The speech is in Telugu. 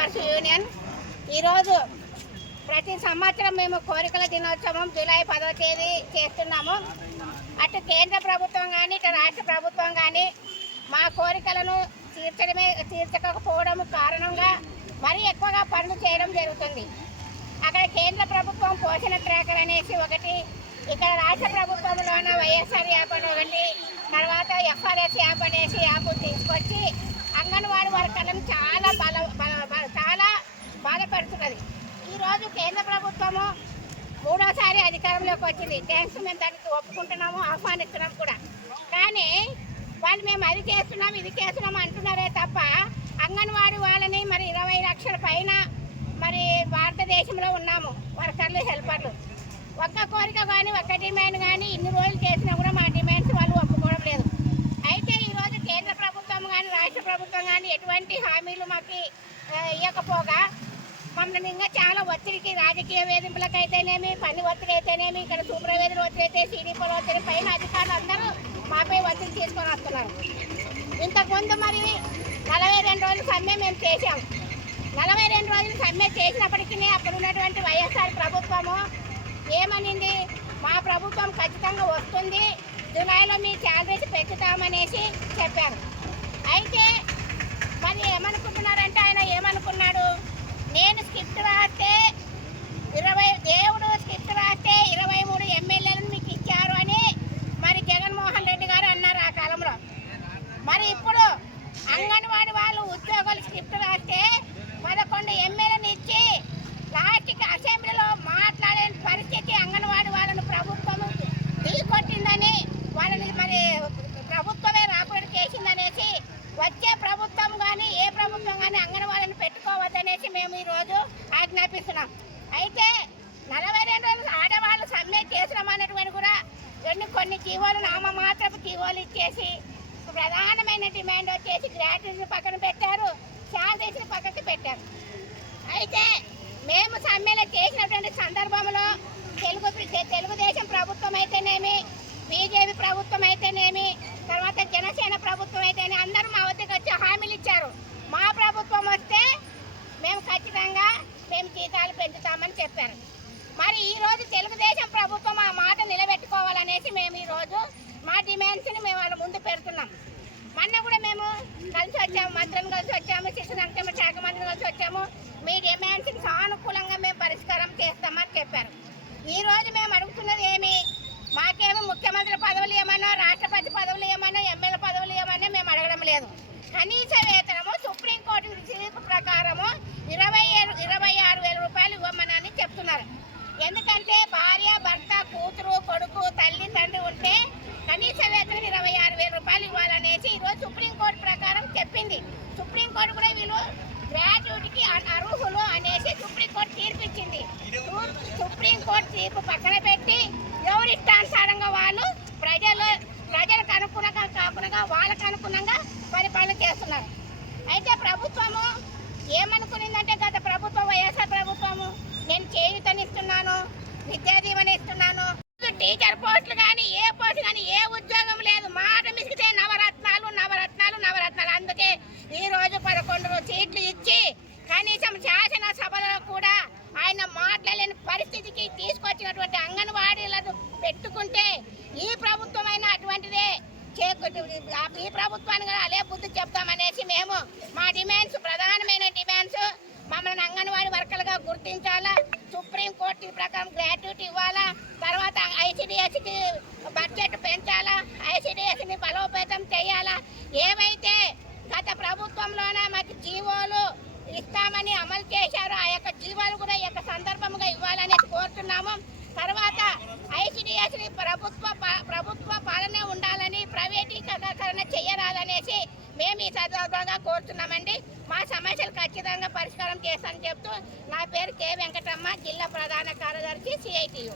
వర్కర్స్ యూనియన్ ఈరోజు ప్రతి సంవత్సరం మేము కోరికల దినోత్సవం జూలై 10వ తేదీ చేస్తున్నాము. అటు కేంద్ర ప్రభుత్వం కానీ ఇటు రాష్ట్ర ప్రభుత్వం కానీ మా కోరికలను తీర్చకపోవడం కారణంగా మరీ ఎక్కువగా పనులు చేయడం జరుగుతుంది. అక్కడ కేంద్ర ప్రభుత్వం పోషణ ట్రాకర్ అనేసి ఒకటి, ఇక్కడ రాష్ట్ర ప్రభుత్వంలోన వైఎస్ఆర్ యాప్ అని ఒకటి, తర్వాత ఎఫ్ఆర్ఎస్ యాప్ అనేసి యాప్ తీసుకొచ్చి అంగన్వాడీ వర్కర్లను చాలా బాధపడుతున్నది. ఈరోజు కేంద్ర ప్రభుత్వము మూడోసారి అధికారంలోకి వచ్చింది. థ్యాంక్స్, మేము దానికి ఒప్పుకుంటున్నాము, ఆహ్వానిస్తున్నాము కూడా. కానీ వాళ్ళు మేము అది చేస్తున్నాం ఇది చేస్తున్నాం అంటున్నారే తప్ప అంగన్వాడీ వాళ్ళని మరి 20 లక్షల పైన మరి భారతదేశంలో ఉన్నాము వర్కర్లు, హెల్పర్లు. ఒక్క కోరిక కానీ ఒక్క డిమాండ్ కానీ ఇన్ని రోజులు చేసినా కూడా మా డిమాండ్స్ వాళ్ళు ఒప్పుకోవడం లేదు. అయితే ఈరోజు కేంద్ర ప్రభుత్వం కానీ రాష్ట్ర ప్రభుత్వం కానీ ఎటువంటి హామీలు మాకు ఇవ్వకపోగా మమ్మల్ని ఇంకా చాలా ఒత్తిడికి, రాజకీయ వేధింపులకైతేనేమి, పని ఒత్తిడి అయితేనేమి, ఇక్కడ సూపర్వైజర్ ఒత్తిడి అయితే, సిడిపోల ఒత్తిడి, పైన అధికారులు అందరూ మాపై ఒత్తిడి తీసుకొని వస్తున్నారు. ఇంతకుముందు మరి 42 రోజులు సమ్మె మేము చేసాము. 42 రోజులు సమ్మె చేసినప్పటికీ అప్పుడు ఉన్నటువంటి వైఎస్ఆర్ ప్రభుత్వము ఏమనింది, మా ప్రభుత్వం ఖచ్చితంగా వస్తుంది, జూలైలో మీ శాలరీస్ పెంచుతామనేసి చెప్పారు. అయితే మరి ఏమనుకుంటున్నారంటే ఆయన ఏమనుకున్నాడు, నేను స్క్రిప్ట్ రాస్తే 23 ఎమ్మెల్యేలను మీకు ఇచ్చారు అని మరి జగన్మోహన్ రెడ్డి గారు అన్నారు ఆ కాలంలో. మరి ఇప్పుడు అంగన్వాడీ వాళ్ళు ఉద్యోగులు స్క్రిప్ట్ రాస్తే 11 ఎమ్మెల్యేలను ఇచ్చి లాస్ట్కి అసెంబ్లీలో మాట్లాడే పరిస్థితి అంగన్వాడీ వాళ్ళను ప్రభుత్వం ఢీకొట్టిందని, వాళ్ళని మరి ప్రభుత్వమే రాకుండా చేసిందనేసి వచ్చే ప్రభుత్వం కానీ ఏ ప్రభుత్వం కానీ అంగన్వాడీని పెట్టుకోవద్దనేసి మేము ఈరోజు ఆజ్ఞాపిస్తున్నాం. అయితే 42 రోజులు ఆడవాళ్ళు సమ్మె చేసినామన్నటువంటి కూడా కొన్ని జీవోలు నామమాత్రపు జీవోలు ఇచ్చేసి ప్రధానమైన డిమాండ్ వచ్చేసి గ్రాట్యుటీని పక్కన పెట్టారు, శాలరీస్ని పక్కకి పెట్టారు. అయితే మేము సమ్మెలో చేసినటువంటి సందర్భంలో తెలుగుదేశం ప్రభుత్వం అయితేనేమి, బీజేపీ ప్రభుత్వం అయితేనేమి, తర్వాత జనసేన ప్రభుత్వం అయితేనే అందరూ మా వద్దకు వచ్చి హామీలు ఇచ్చారు. మా ప్రభుత్వం వస్తే మేము ఖచ్చితంగా జీతాలు పెంచుతామని చెప్పారు. మరి ఈరోజు తెలుగుదేశం ప్రభుత్వం ఆ మాట నిలబెట్టుకోవాలనేసి మేము ఈరోజు మా డిమాండ్స్ని మేము వాళ్ళ ముందు పెడుతున్నాం. మొన్న కూడా మేము కలిసి వచ్చాము, మంత్రులను కలిసి వచ్చాము, శిశు సంక్షేమ శాఖ మంత్రిని కలిసి వచ్చాము. మీ డిమాండ్స్కి సానుకూలంగా మేము పరిష్కారం చేస్తామని చెప్పారు. ఈరోజు మేము అడుగుతున్నది ఏమి, మాకేమో ముఖ్యమంత్రి పదవులు ఏమన్నా, రాష్ట్రపతి పదవులు ఏమన్నా, ఎమ్మెల్యే పదవులు ఏమన్నా మేము అడగడం లేదు. కనీస వేతనము సుప్రీంకోర్టు తీర్పు ప్రకారము 26,000 రూపాయలు ఇవ్వమని చెప్తున్నారు. ఎందుకంటే భార్య, భర్త, కూతురు, కొడుకు, తల్లి, తండ్రి ఉంటే కనీస వేతనం 26,000 రూపాయలు ఇవ్వాలనేసి ఈరోజు సుప్రీంకోర్టు ప్రకారం చెప్పింది. సుప్రీంకోర్టు కూడా వీళ్ళు గ్రాట్యుటీకి అర్హులు అనేసి సుప్రీంకోర్టు తీర్పు ఇచ్చింది. సుప్రీంకోర్టు తీర్పు పక్కన పెట్టి ఎవరిష్టానుసారంగా వాళ్ళు ప్రజలకు అనుగుణంగా కాకుండా వాళ్ళకు అనుగుణంగా పరిపాలన చేస్తున్నారు. అయితే ప్రభుత్వము ఏమనుకునిందంటే, గత ప్రభుత్వం వైఎస్ఆర్ ప్రభుత్వము నేను చేయూతనిస్తున్నాను, విద్యా దీవెన ఇస్తున్నాను, టీచర్ పోస్టులు కానీ ఏ పోస్టు కానీ ఏ ఉద్యోగం లేదు, మాట మిసిగితే నవరత్నాలు. అందుకే ఈరోజు 11 సీట్లు ఇచ్చి కనీసం శాసనసభలో కూడా ఆయన మాట్లాడలేని పరిస్థితికి తీసుకొచ్చినటువంటి అంగన్వాడీలను పెట్టుకుంటే ఈ ప్రభుత్వమైన అటువంటిదే ఈ ప్రభుత్వానికి అదే బుద్ధి చెప్తామనేసి మేము మా డిమాండ్స్, ప్రధానమైన డిమాండ్స్, మమ్మల్ని అంగన్వాడీ వర్కర్లుగా గుర్తించాలా, సుప్రీంకోర్టు ప్రకారం గ్రాట్యుటీ ఇవ్వాలా, తర్వాత ఐసిడిఎస్కి బడ్జెట్ పెంచాలా, ఐసిడిఎస్ని బలోపేతం చేయాలా, ఏవైతే గత ప్రభుత్వంలోనే మాకు జీవోలు ఇస్తామని అమలు చేశారో ఆ యొక్క జీవోలు కూడా ఈ యొక్క సందర్భంగా ఇవ్వాలనేసి కోరుతున్నాము. తర్వాత ఐసిడిఎస్ని ప్రభుత్వ పాలనే ఉండాలని, ప్రైవేటీకరణ చేయరాదనేసి మేము ఈ సందర్భంగా కోరుతున్నామండి. మా సమస్యలు ఖచ్చితంగా పరిష్కారం చేస్తానని చెప్తూ, నా పేరు కె వెంకటమ్మ, జిల్లా ప్రధాన కార్యదర్శి, CITU.